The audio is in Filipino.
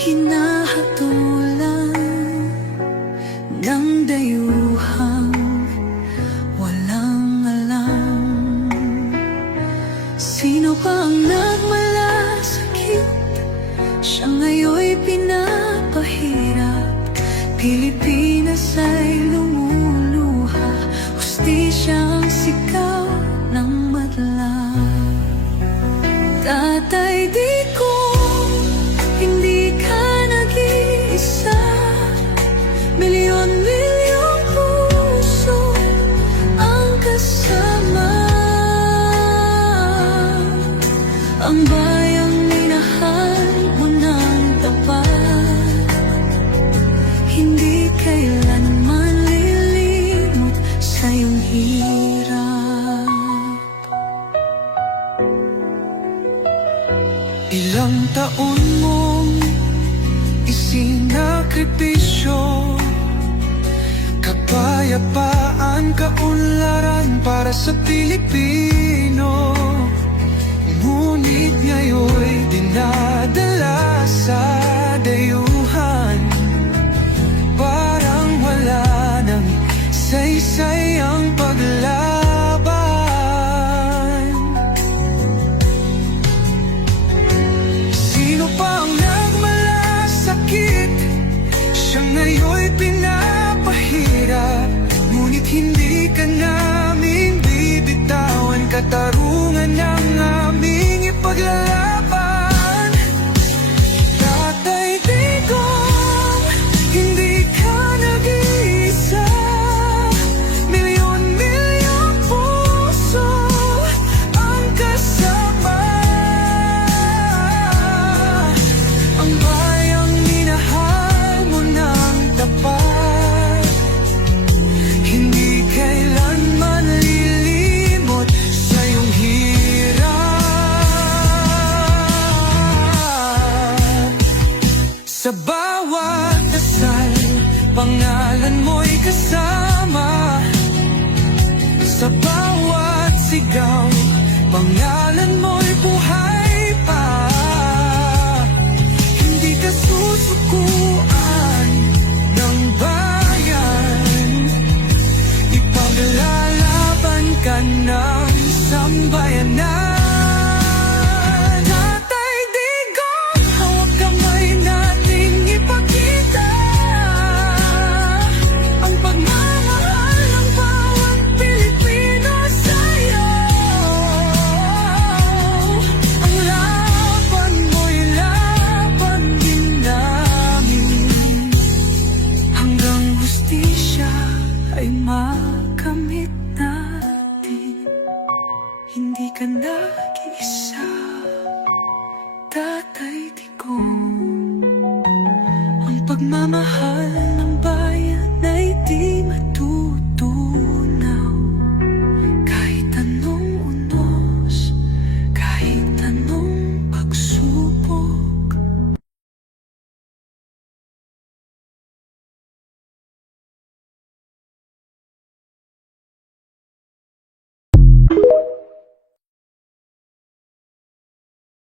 hinahatulan ng dayuhang walang alam. Sino pa ang nagmalasakit? Siya ngayon'y pinapahirap. Pilipinas ay lumuluha, hustisya ang sigaw ng madla. Tatay Digong, hindi ka nag-iisa. Milyon-milyong puso ang kasama. Ang bayang minahal mo ng tapat, hindi kailanman lilimot sa iyong hirap. Ilang taon mong isinakripisyo, kapayapaan, kaunlaran para sa Pilipino. Ngunit ngayon'y dinadala sa dayuhan, parang wala nang saysay ang paglaban. Sino pa ang nagmalasakit? Siya ngayon'y pinapahirap. Ngunit hindi ka namin bibitawan, katarungan ng aming ipaglalaban. Tatay Digong, hindi ka nag-iisa. Milyon-milyong puso ang kasama. Ang bayang minahal mo ng tapat, hindi kailanman lilimot sa iyong hirap. Sa bawat dasal, pangalan mo'y kasama. Sa bawat sigaw, pangalan mo'y buhay pa. Hindi ka susukuan ng bayan, ipaglalaban ka ng sambayanan. Tatay Digong, hawak kamay nating ipakita ang pagmamahal ng bawat Pilipino sa'yo. Ang laban mo'y laban din namin, hanggang hustisya ay makamit natin. Hindi ka nag-iisa, Tatay Digong. Ang pagmamahal